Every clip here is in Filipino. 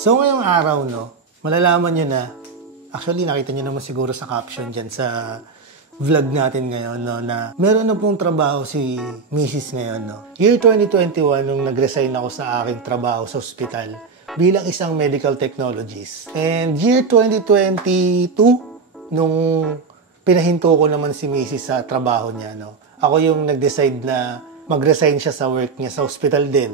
So ngayong araw, no, malalaman nyo na, actually nakita nyo naman siguro sa caption dyan sa vlog natin ngayon, no, na meron na pong trabaho si Mrs. ngayon, no. Year 2021, nung nag-resign ako sa aking trabaho sa ospital bilang isang medical technologist. And year 2022, nung pinahinto ko naman si Mrs. sa trabaho niya, no, ako yung nag-decide na mag-resign siya sa work niya sa ospital din,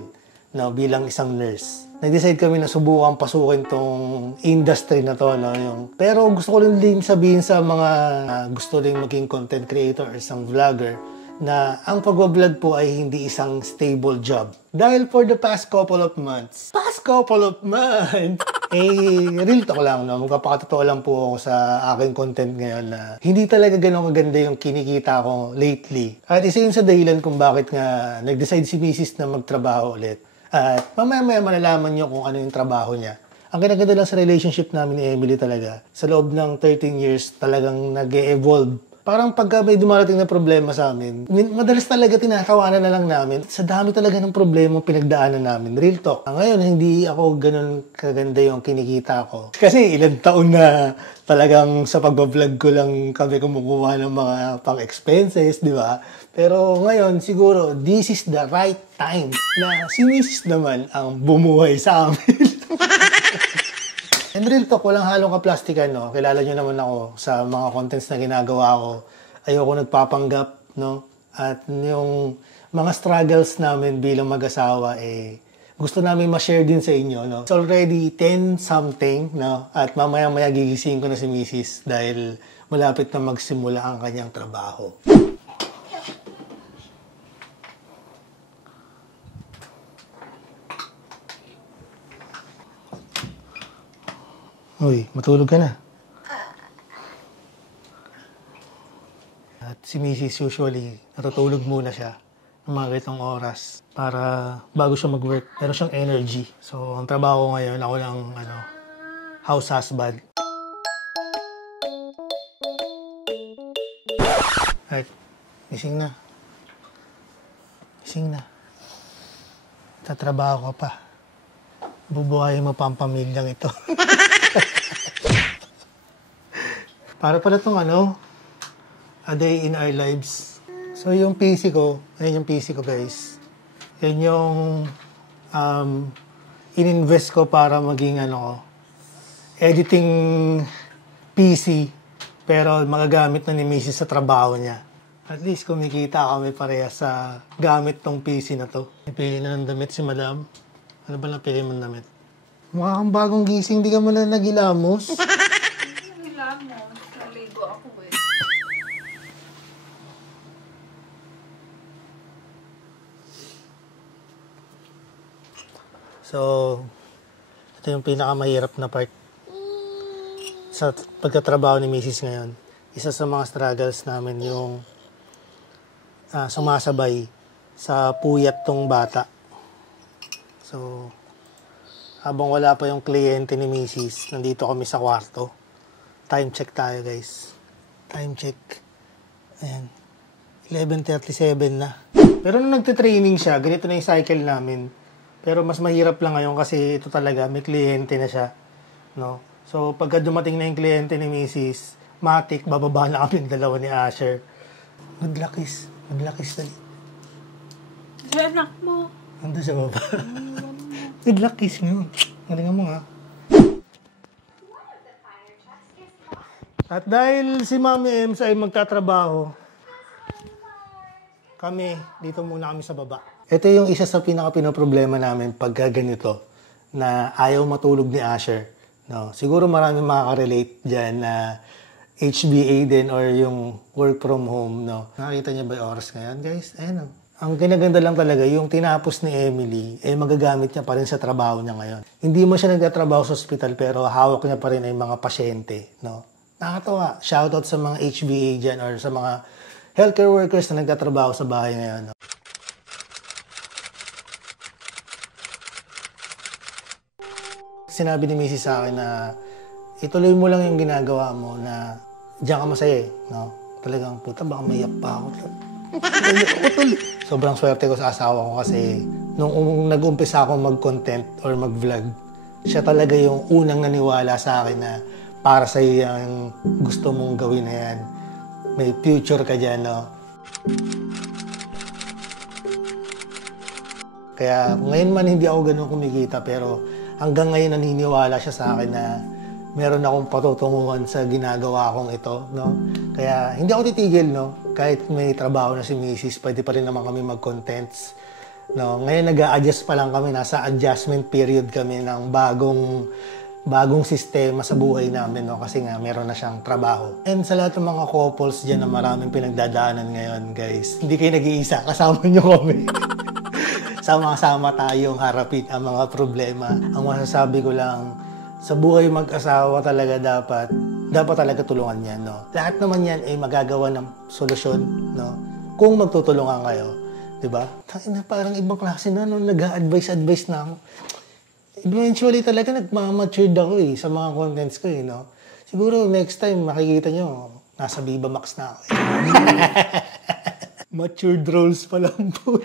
no, bilang isang nurse. Nag-decide kami na subukan pasukin tong industry na to, no, pero gusto ko rin din sabihin sa mga gusto rin maging content creator or isang vlogger na ang pag-vlog po ay hindi isang stable job. Dahil for the past couple of months, real talk lang, no, magpapakatotoo lang po ako sa aking content ngayon na hindi talaga ganun kaganda yung kinikita ko lately. At isa yun sa dahilan kung bakit nga nag-decide si Mrs. na magtrabaho ulit. At mamaya malalaman nyo kung ano yung trabaho niya. Ang kinaganda lang sa relationship namin ni Emily talaga, sa loob ng 13 years talagang nag-e-evolve. Parang pagka may dumarating na problema sa amin, madalas talaga tinatawanan na lang namin. Sa dami talaga ng problema pinagdaanan namin. Real talk. Ngayon, hindi ako ganun kaganda yung kinikita ko. Kasi ilang taon na talagang sa pag-vlog ko lang kami kumukuha ng mga pang-expenses, di ba? Pero ngayon, siguro, this is the right time na si Mrs. naman ang bumuhay sa amin. And real talk, walang halong kaplastikan, no? Kilala nyo naman ako sa mga contents na ginagawa ko. Ayoko nagpapanggap, no? At yung mga struggles namin bilang mag-asawa, gusto namin ma-share din sa inyo, no? It's already 10-something, no? At mamaya-maya gigising ko na si Mrs. dahil malapit na magsimula ang kanyang trabaho. Uy, matulog ka na. At si Mrs. usually, natutulog muna siya ng mga ganitong oras para bago siya mag-work. Meron siyang energy. So, ang trabaho ko ngayon, ako lang, house husband. At, gising na. Gising na. Tatrabaho ka pa. Bubuhayin mo pa ang pamilyang ito. Para pala itong A Day in Our Lives. So yung PC ko, ayun yung PC ko guys. Yan yung in-invest ko para maging editing PC. Pero magagamit na ni Mrs. sa trabaho niya. At least kumikita kami pareha sa gamit tong PC na to. Napili na ng damit si Madam. Ano ba napili mong damit? Mukha kang bagong gising, di ka mo na nagilamos. Nagilamos? Naligo ako eh. So, ito yung pinakamahirap na part sa pagkatrabaho ni Mrs. ngayon. Isa sa mga struggles namin yung sumasabay sa puyat tong bata. So, habang wala pa yung kliyente ni Mrs., nandito kami sa kwarto. Time check tayo, guys. Time check. Ayan. 11:37 na. Pero nung nagtitraining siya, ganito na yung cycle namin. Pero mas mahirap lang ngayon kasi ito talaga, may kliyente na siya. No? So, pagka dumating na yung kliyente ni Mrs., matik, bababa na kami ng dalawa ni Asher. Good luck, kiss. Good luck, kiss. Sa anak mo. Nandun sa baba. Good luck, kiss mo. Galingan mo nga. At dahil si Mami Ems ay magtatrabaho, dito muna kami sa baba. Ito yung isa sa pinaka-pinoproblema namin pagka ganito, na ayaw matulog ni Asher. No? Siguro marami makaka-relate dyan na HBA din or yung work from home. No? Nakita niyo ba yung oras ngayon, guys? Ayan. Ang kinaganda lang talaga, yung tinapos ni Emily, magagamit niya pa rin sa trabaho niya ngayon. Hindi mo siya nagtatrabaho sa ospital, pero hawak niya pa rin ay mga pasyente. No? Nakakatawa. Shoutout sa mga HBA dyan or sa mga healthcare workers na nagtatrabaho sa bahay ngayon. No? Sinabi ni Mrs. sa akin na ituloy mo lang yung ginagawa mo na diyan ka masaya eh. No? Talagang puta, baka maiyak pa ako. Sobrang swerte ko sa asawa ko kasi nung nag-umpisa akong mag-content or mag-vlog, Siya talaga yung unang naniwala sa akin na para sa'yo yung gusto mong gawin na yan. May future ka dyan, no? Kaya ngayon man hindi ako ganun kumikita, pero hanggang ngayon naniniwala siya sa akin na meron akong patutunguhan sa ginagawa kong ito, no? Kaya hindi ako titigil, no? Kahit may trabaho na si Mrs., pwede pa rin naman kami mag-contents. No, ngayon nag-a-adjust pa lang kami, nasa adjustment period kami ng bagong sistema sa buhay namin, no, kasi nga meron na siyang trabaho. And sa lahat ng mga couples diyan na maraming pinagdadaanan ngayon, guys, hindi kayo nag-iisa, kasama niyo kami. Sama-sama tayong harapin ang mga problema. Ang masasabi ko lang, sa buhay mag-asawa talaga dapat talaga tulungan yan, no. Lahat naman yan ay magagawa ng solusyon, no, kung magtutulungan kayo. Diba? Parang ibang klase na nung nag-a-advise na ako. Eventually talaga nagmamatured ako sa mga contents ko no? Siguro next time makikita nyo, nasa Viva Max na ako. Matured roles pa lang po.